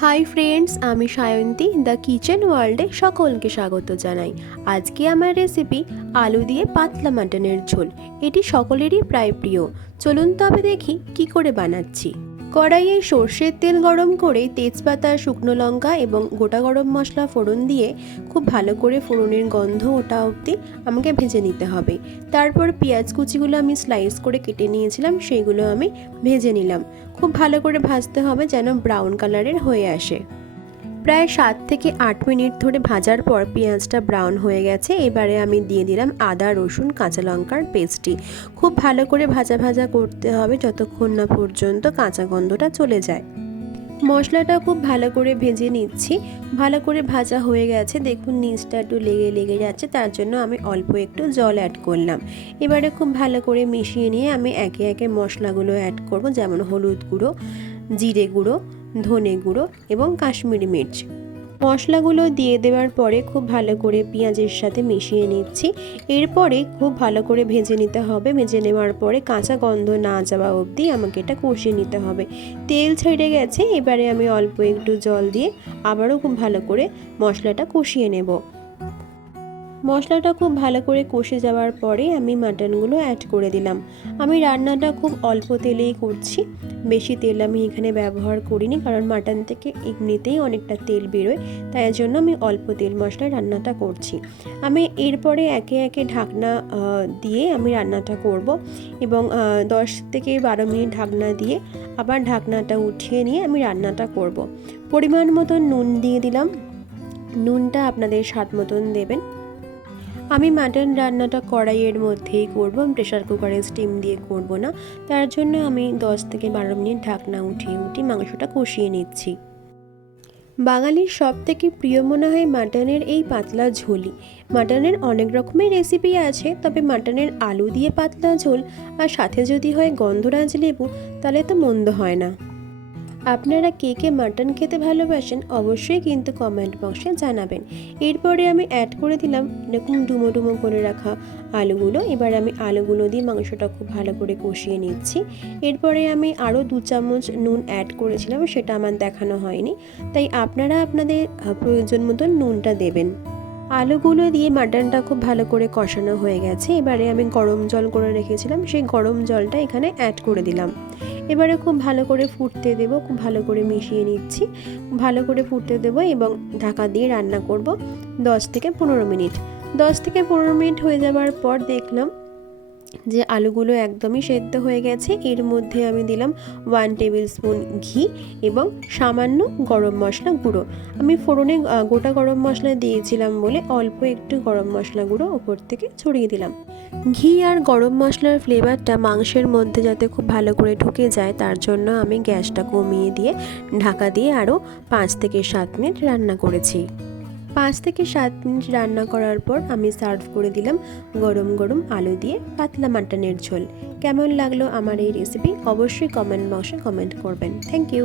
Hi friends, আমি Sayanti the kitchen ওয়ার্ল্ডে সকলকে স্বাগত জানাই। আজকে আমার রেসিপি আলু দিয়ে পাতলা মাটনের ঝোল। এটি সকলেরই প্রায় প্রিয়। চলুন তবে দেখি কি করে বানাচ্ছি। কড়াইয়ে সর্ষের তেল গরম করে তেজপাতা, শুকনো লঙ্কা এবং গোটা গরম মশলা ফোড়ন দিয়ে খুব ভালো করে ফোড়নের গন্ধ ওঠা অবধি আমাকে ভেজে নিতে হবে। তারপর পেঁয়াজ কুচিগুলো আমি স্লাইস করে কেটে নিয়েছিলাম, সেইগুলো আমি ভেজে নিলাম। খুব ভালো করে ভাজতে হবে যেন ব্রাউন কালারের হয়ে আসে। প্রায় 7 থেকে 8 মিনিট ধরে ভাজার পর পেঁয়াজটা ব্রাউন হয়ে গেছে। এবারে আমি দিয়ে দিলাম আদা, রসুন, কাঁচা লঙ্কার পেস্টটি। খুব ভালো করে ভাজা ভাজা করতে হবে যতক্ষণ না পর্যন্ত কাঁচা গন্ধটা চলে যায়। মশলাটা খুব ভালো করে ভেজে নিচ্ছি। ভালো করে ভাজা হয়ে গেছে, দেখুন নিচটা একটু লেগে যাচ্ছে, তার জন্য আমি অল্প একটু জল অ্যাড করলাম। এবারে খুব ভালো করে মিশিয়ে নিয়ে আমি একে একে মশলাগুলো অ্যাড করব, যেমন হলুদ গুঁড়ো, জিরে গুঁড়ো, ধনে গুঁড়ো এবং কাশ্মীরি মির্চ। মশলাগুলো দিয়ে দেওয়ার পরে খুব ভালো করে পেঁয়াজের সাথে মিশিয়ে নিচ্ছি। এরপরে খুব ভালো করে ভেজে নিতে হবে। ভেজে নেওয়ার পরে কাঁচা গন্ধ না যাওয়া অবধি আমাকে এটা কষিয়ে নিতে হবে। তেল ছেড়ে গেছে, এবারে আমি অল্প একটু জল দিয়ে আবারও খুব ভালো করে মশলাটা কষিয়ে নেব। মশলাটা খুব ভালো করে কষে যাওয়ার পরে আমি মাটনগুলো অ্যাড করে দিলাম। আমি রান্নাটা খুব অল্প তেলেই করছি, বেশি তেল আমি এখানে ব্যবহার করিনি, কারণ মাটন থেকে এমনিতেই অনেকটা তেল বেরোয়, তাই জন্য আমি অল্প তেল মশলায় রান্নাটা করছি। আমি এরপরে একে একে ঢাকনা দিয়ে আমি রান্নাটা করব এবং 10 থেকে 12 মিনিট ঢাকনা দিয়ে আবার ঢাকনাটা উঠিয়ে নিয়ে আমি রান্নাটা করব। পরিমাণ মতন নুন দিয়ে দিলাম। নুনটা আপনাদের স্বাদ মতন দেবেন। আমি মাটন রান্নাটা কড়াইয়ের মধ্যেই করব, প্রেশার কুকারে স্টিম দিয়ে করব না, তার জন্য আমি 10 থেকে 12 মিনিট ঢাকনা উঠিয়ে মাংসটা কষিয়ে নিচ্ছি। বাঙালির সব থেকে প্রিয় মনে হয় মাটনের এই পাতলা ঝোলই। মাটনের অনেক রকমের রেসিপি আছে, তবে মাটনের আলু দিয়ে পাতলা ঝোল আর সাথে যদি হয় গন্ধরাজ লেবু, তাহলে তো মন্দ হয় না। আপনারা কে কে মাটন খেতে ভালোবাসেন অবশ্যই কিন্তু কমেন্ট বক্সে জানাবেন। এরপরে আমি অ্যাড করে দিলাম এরকম ডুমো ডুমো করে রাখা আলুগুলো। এবার আমি আলুগুলো দিয়ে মাংসটা খুব ভালো করে কষিয়ে নিচ্ছি। এরপরে আমি আরও 2 চামচ নুন অ্যাড করেছিলাম, সেটা আমার দেখানো হয়নি, তাই আপনারা আপনাদের প্রয়োজন মতন নুনটা দেবেন। আলুগুলো দিয়ে মাটনটা খুব ভালো করে কষানো হয়ে গেছে। এবারে আমি গরম জল করে রেখেছিলাম, সেই গরম জলটা এখানে অ্যাড করে দিলাম। এবারে খুব ভালো করে ফুটতে দেব, খুব ভালো করে মিশিয়ে নিচ্ছি। ভালো করে ফুটতে দেব এবং ঢাকা দিয়ে রান্না করব 10 থেকে 15 মিনিট। 10 থেকে 15 মিনিট হয়ে যাওয়ার পর দেখলাম যে আলুগুলো একদমই সেদ্ধ হয়ে গেছে। এর মধ্যে আমি দিলাম 1 টেবিল স্পুন ঘি এবং সামান্য গরম মশলা গুঁড়ো। আমি ফোড়নে গোটা গরম মশলা দিয়েছিলাম বলে অল্প একটু গরম মশলা গুঁড়ো ওপর থেকে ছড়িয়ে দিলাম। ঘি আর গরম মশলার ফ্লেভারটা মাংসের মধ্যে যাতে খুব ভালো করে ঢুকে যায়, তার জন্য আমি গ্যাসটা কমিয়ে দিয়ে ঢাকা দিয়ে আরও 5 থেকে 7 মিনিট রান্না করেছি। 5 থেকে 7 মিনিট রান্না করার পর আমি সার্ভ করে দিলাম গরম গরম আলু দিয়ে পাতলা মাটনের ঝোল। কেমন লাগলো আমার এই রেসিপি অবশ্যই কমেন্ট বক্সে কমেন্ট করবেন। Thank you.